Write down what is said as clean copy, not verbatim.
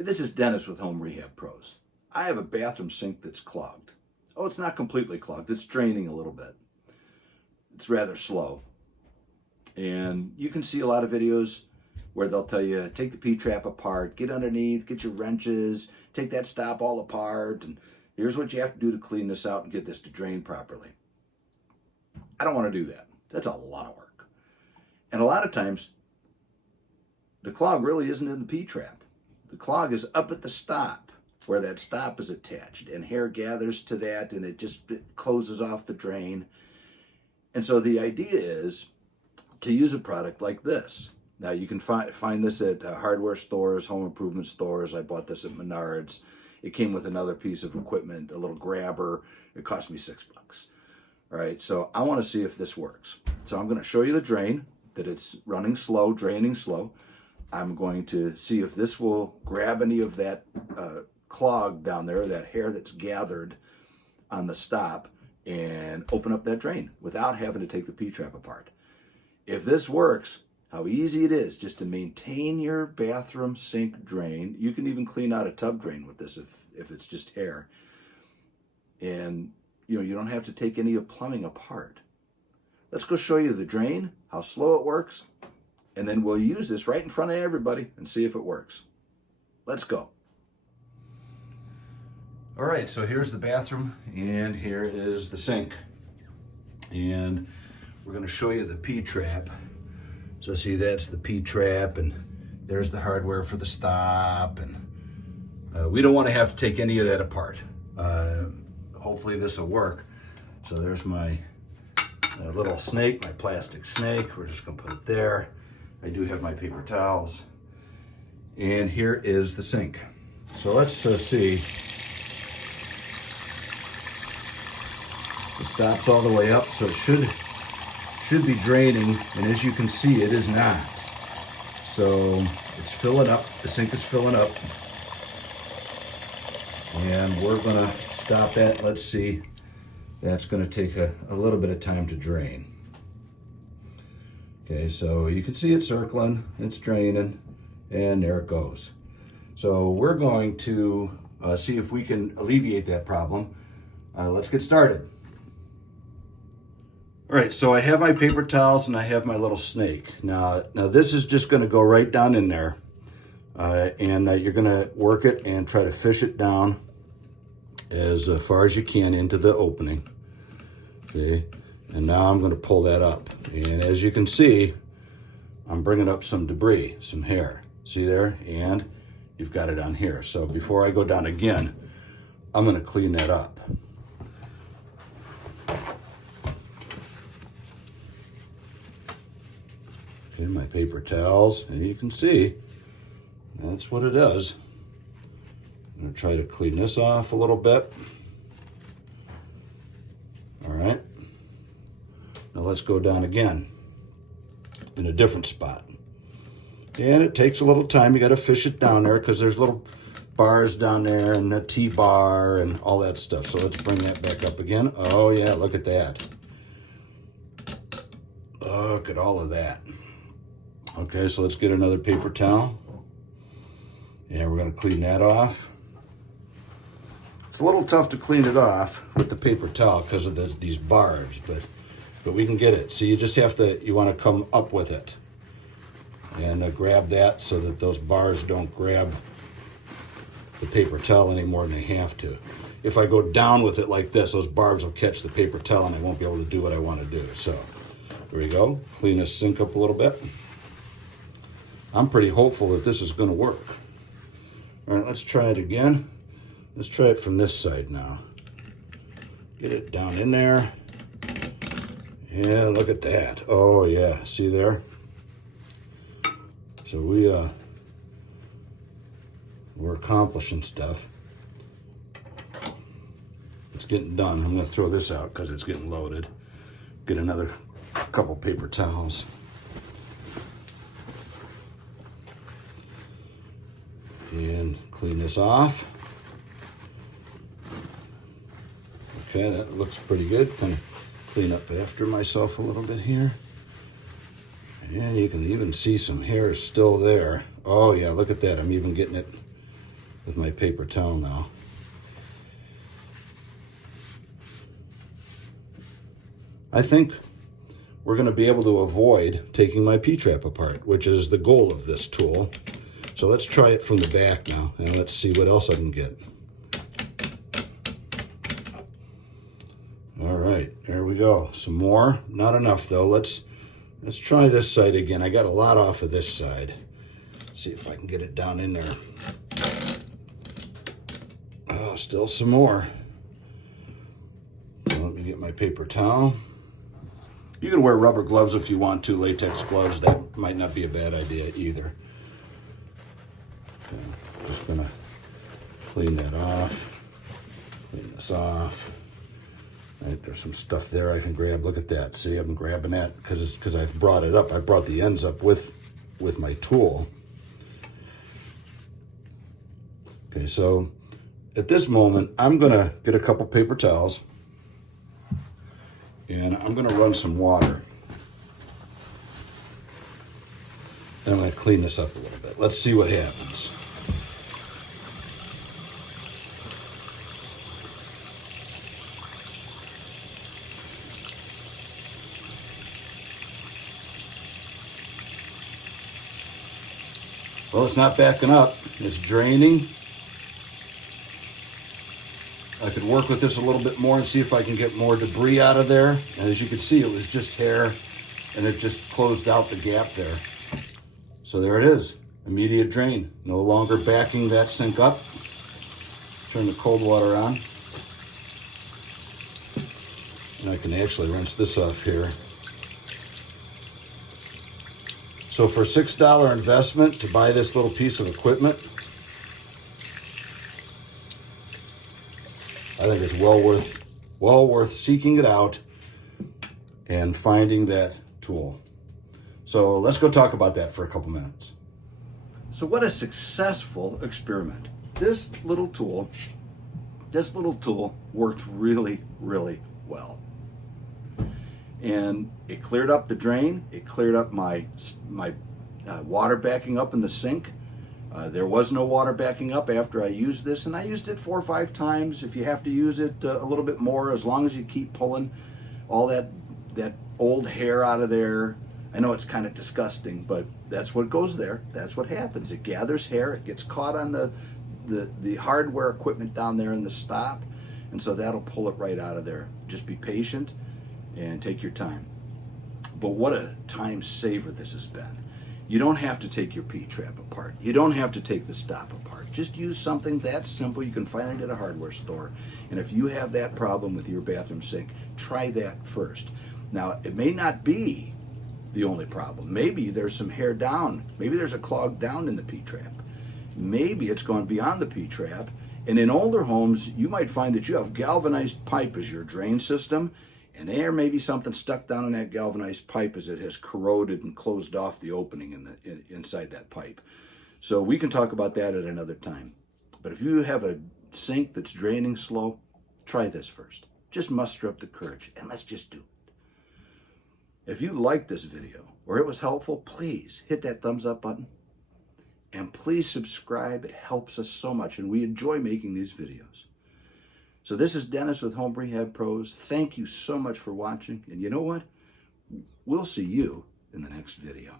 This is Dennis with Home Rehab Pros. I have a bathroom sink that's clogged. Oh, it's not completely clogged. It's draining a little bit. It's rather slow. And you can see a lot of videos where they'll tell you, take the P-trap apart, get underneath, get your wrenches, take that stop all apart, and here's what you have to do to clean this out and get this to drain properly. I don't want to do that. That's a lot of work. And a lot of times, the clog really isn't in the P-trap. The clog is up at the stop where that stop is attached, and hair gathers to that and it closes off the drain. And so the idea is to use a product like this. Now you can find this at hardware stores, home improvement stores. I bought this at Menards. It came with another piece of equipment, a little grabber. It cost me $6. All right, so I want to see if this works. So I'm going to show you the drain, that it's running slow, draining slow. I'm going to see if this will grab any of that clog down there, that hair that's gathered on the stop, and open up that drain without having to take the P-trap apart. If this works, how easy it is just to maintain your bathroom sink drain. You can even clean out a tub drain with this if it's just hair. And you don't have to take any of plumbing apart. Let's go show you the drain, how slow it works, and then we'll use this right in front of everybody and see if it works. Let's go. All right, so here's the bathroom and here is the sink. And we're gonna show you the P-trap. So see, that's the P-trap, and there's the hardware for the stop. And we don't wanna have to take any of that apart. Hopefully this will work. So there's my little snake, my plastic snake. We're just gonna put it there. I do have my paper towels. And here is the sink. So let's see. The stop's all the way up, so it should be draining, and as you can see, it is not. So it's filling up, the sink is filling up. And we're gonna stop that. Let's see. That's gonna take a little bit of time to drain. Okay, so you can see it circling, it's draining, and there it goes. So we're going to see if we can alleviate that problem. Let's get started. All right, so I have my paper towels and I have my little snake. Now this is just gonna go right down in there, and you're gonna work it and try to fish it down as far as you can into the opening. Okay. And now I'm going to pull that up. And as you can see, I'm bringing up some debris, some hair. See there? And you've got it on here. So before I go down again, I'm going to clean that up. Okay, my paper towels. And you can see, that's what it does. I'm going to try to clean this off a little bit. All right. Now let's go down again in a different spot. And it takes a little time. You got to fish it down there because there's little bars down there and a T-bar and all that stuff. So let's bring that back up again. Oh yeah, look at that. Look at all of that. Okay, so let's get another paper towel. And we're going to clean that off. It's a little tough to clean it off with the paper towel because of these barbs, but we can get it. So you just have to, you want to come up with it and grab that so that those bars don't grab the paper towel any more than they have to. If I go down with it like this, those barbs will catch the paper towel and I won't be able to do what I want to do. So there we go. Clean this sink up a little bit. I'm pretty hopeful that this is going to work. All right, let's try it again. Let's try it from this side now. Get it down in there. Yeah, look at that. Oh yeah, see there? So we're accomplishing stuff. It's getting done. I'm gonna throw this out because it's getting loaded. Get another couple paper towels. And clean this off. Okay, that looks pretty good. Kind of clean up after myself a little bit here. And you can even see some hair is still there. Oh yeah, look at that. I'm even getting it with my paper towel now. I think we're going to be able to avoid taking my P-trap apart, which is the goal of this tool. So let's try it from the back now, and let's see what else I can get. All right, there we go. Some more, not enough though. Let's try this side again. I got a lot off of this side. See if I can get it down in there. Oh, still some more. So let me get my paper towel. You can wear rubber gloves if you want to, latex gloves. That might not be a bad idea either. Okay, just gonna clean that off. Clean this off. All right, there's some stuff there I can grab. Look at that. See, I'm grabbing that because I've brought it up. I brought the ends up with my tool. Okay, so at this moment, I'm gonna get a couple paper towels and I'm gonna run some water. And I'm gonna clean this up a little bit. Let's see what happens. Well, it's not backing up. It's draining. I could work with this a little bit more and see if I can get more debris out of there. And as you can see, it was just hair and it just closed out the gap there. So there it is, immediate drain. No longer backing that sink up. Turn the cold water on. And I can actually rinse this off here. So for $6 investment to buy this little piece of equipment, I think it's well worth seeking it out and finding that tool. So let's go talk about that for a couple minutes. So what a successful experiment. This little tool worked really, really well. And it cleared up the drain. It cleared up my water backing up in the sink. There was no water backing up after I used this, and I used it 4 or 5 times. If you have to use it a little bit more, as long as you keep pulling all that old hair out of there. I know it's kind of disgusting, but that's what goes there. That's what happens. It gathers hair. It gets caught on the hardware equipment down there in the stop, and so that'll pull it right out of there. Just be patient and take your time. But what a time saver this has been. You don't have to take your P-trap apart. You don't have to take the stop apart. Just use something that simple. You can find it at a hardware store. And if you have that problem with your bathroom sink, try that first. Now, it may not be the only problem. Maybe there's some hair down. Maybe there's a clog down in the P-trap. Maybe it's gone beyond the P-trap. And in older homes, you might find that you have galvanized pipe as your drain system, and there may be something stuck down in that galvanized pipe as it has corroded and closed off the opening inside that pipe. So we can talk about that at another time. But if you have a sink that's draining slow, try this first. Just muster up the courage and let's just do it. If you liked this video or it was helpful, please hit that thumbs up button. And please subscribe. It helps us so much and we enjoy making these videos. So this is Dennis with Home Rehab Pros. Thank you so much for watching. And you know what? We'll see you in the next video.